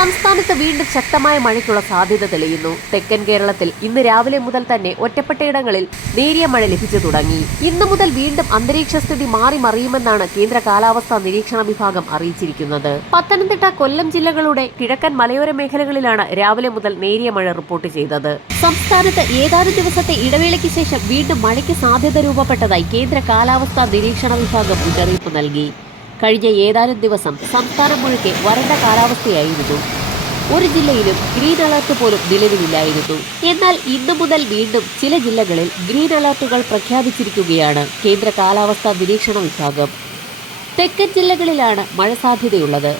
സംസ്ഥാനത്ത് വീണ്ടും ശക്തമായ മഴയ്ക്കുള്ള സാധ്യത തെളിയുന്നു. തെക്കൻ കേരളത്തിൽ ഇന്ന് രാവിലെ മുതൽ തന്നെ ഒറ്റപ്പെട്ടയിടങ്ങളിൽ നേരിയ മഴ ലഭിച്ചു തുടങ്ങി. ഇന്നു മുതൽ വീണ്ടും അന്തരീക്ഷ സ്ഥിതി മാറി മറിയുമെന്നാണ് കേന്ദ്ര കാലാവസ്ഥാ നിരീക്ഷണ വിഭാഗം അറിയിച്ചിരിക്കുന്നത്. പത്തനംതിട്ട, കൊല്ലം ജില്ലകളുടെ കിഴക്കൻ മലയോര മേഖലകളിലാണ് രാവിലെ മുതൽ നേരിയ മഴ റിപ്പോർട്ട് ചെയ്തത്. സംസ്ഥാനത്ത് ഏതാനും ദിവസത്തെ ഇടവേളയ്ക്ക് ശേഷം വീണ്ടും മഴയ്ക്ക് സാധ്യത രൂപപ്പെട്ടതായി കേന്ദ്ര കാലാവസ്ഥാ നിരീക്ഷണ വിഭാഗം മുന്നറിയിപ്പ് നൽകി. കഴിഞ്ഞ ഏതാനും ദിവസം സംസ്ഥാനം മുഴുക്കെ വരണ്ട കാലാവസ്ഥയായിരുന്നു. ഒരു ജില്ലയിലും ഗ്രീൻ അലർട്ട് പോലും നിലവിലില്ലായിരുന്നു. എന്നാൽ ഇന്നു മുതൽ വീണ്ടും ചില ജില്ലകളിൽ ഗ്രീൻ അലർട്ടുകൾ പ്രഖ്യാപിച്ചിരിക്കുകയാണ് കേന്ദ്ര കാലാവസ്ഥാ നിരീക്ഷണ വിഭാഗം. തെക്കൻ ജില്ലകളിലാണ് മഴ സാധ്യതയുള്ളത്.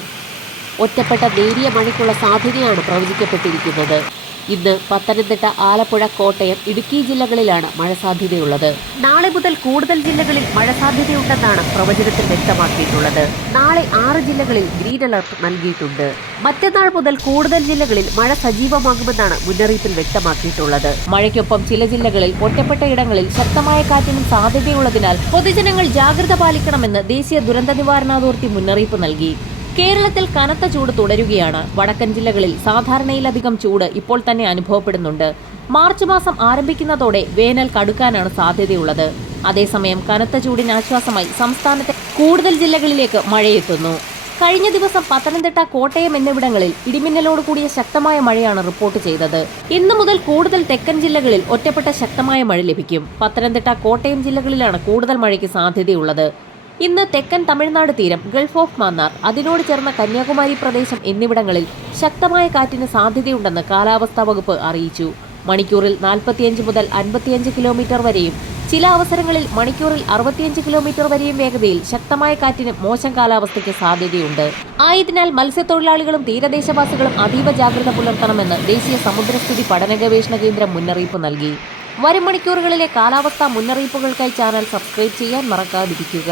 ഒറ്റപ്പെട്ട നേരിയ മഴയ്ക്കുള്ള സാധ്യതയാണ് പ്രവചിക്കപ്പെട്ടിരിക്കുന്നത്. ഇന്ന് പത്തനംതിട്ട, ആലപ്പുഴ, കോട്ടയം, ഇടുക്കി ജില്ലകളിലാണ് മഴ സാധ്യതയുള്ളത്. നാളെ മുതൽ കൂടുതൽ ജില്ലകളിൽ മഴ സാധ്യതയുണ്ടെന്നാണ് പ്രവചനത്തിൽ വ്യക്തമാക്കിയിട്ടുള്ളത്. നാളെ 6 ജില്ലകളിൽ ഗ്രീൻ അലർട്ട് നൽകിയിട്ടുണ്ട്. മറ്റന്നാൾ മുതൽ കൂടുതൽ ജില്ലകളിൽ മഴ സജീവമാകുമെന്നാണ് മുന്നറിയിപ്പിൽ വ്യക്തമാക്കിയിട്ടുള്ളത്. മഴയ്ക്കൊപ്പം ചില ജില്ലകളിൽ ഒറ്റപ്പെട്ട ഇടങ്ങളിൽ ശക്തമായ കാറ്റിനും സാധ്യതയുള്ളതിനാൽ പൊതുജനങ്ങൾ ജാഗ്രത പാലിക്കണമെന്ന് ദേശീയ ദുരന്ത നിവാരണ അതോറിറ്റി മുന്നറിയിപ്പ് നൽകി. കേരളത്തിൽ കനത്ത ചൂട് തുടരുകയാണ്. വടക്കൻ ജില്ലകളിൽ സാധാരണയിലധികം ചൂട് ഇപ്പോൾ തന്നെ അനുഭവപ്പെടുന്നുണ്ട്. മാർച്ച് മാസം ആരംഭിക്കുന്നതോടെ വേനൽ കടുക്കാനാണ് സാധ്യതയുള്ളത്. അതേസമയം കനത്ത ചൂടിന് ആശ്വാസമായി സംസ്ഥാനത്തെ കൂടുതൽ ജില്ലകളിലേക്ക് മഴയെത്തുന്നു. കഴിഞ്ഞ ദിവസം പത്തനംതിട്ട, കോട്ടയം എന്നിവിടങ്ങളിൽ ഇടിമിന്നലോട് കൂടിയ ശക്തമായ മഴയാണ് റിപ്പോർട്ട് ചെയ്തത്. ഇന്നു മുതൽ കൂടുതൽ തെക്കൻ ജില്ലകളിൽ ഒറ്റപ്പെട്ട ശക്തമായ മഴ ലഭിക്കും. പത്തനംതിട്ട, കോട്ടയം ജില്ലകളിലാണ് കൂടുതൽ മഴയ്ക്ക് സാധ്യതയുള്ളത്. ഇന്ന് തെക്കൻ തമിഴ്നാട് തീരം, ഗൾഫ് ഓഫ് മാന്നാർ, അതിനോട് ചേർന്ന കന്യാകുമാരി പ്രദേശം എന്നിവിടങ്ങളിൽ ശക്തമായ കാറ്റിന് സാധ്യതയുണ്ടെന്ന് കാലാവസ്ഥാ വകുപ്പ് അറിയിച്ചു. മണിക്കൂറിൽ 45 മുതൽ 55 കിലോമീറ്റർ വരെയും ചില അവസരങ്ങളിൽ മണിക്കൂറിൽ 65 കിലോമീറ്റർ വരെയും വേഗതയിൽ ശക്തമായ കാറ്റിന് മോശം കാലാവസ്ഥയ്ക്ക് സാധ്യതയുണ്ട്. ആയതിനാൽ മത്സ്യത്തൊഴിലാളികളും തീരദേശവാസികളും അതീവ ജാഗ്രത പുലർത്തണമെന്ന് ദേശീയ സമുദ്രസ്ഥിതി പഠന ഗവേഷണ കേന്ദ്രം മുന്നറിയിപ്പ് നൽകി. വരും മണിക്കൂറുകളിലെ കാലാവസ്ഥാ മുന്നറിയിപ്പുകൾക്കായി ചാനൽ സബ്സ്ക്രൈബ് ചെയ്യാൻ മറക്കാതിരിക്കുക.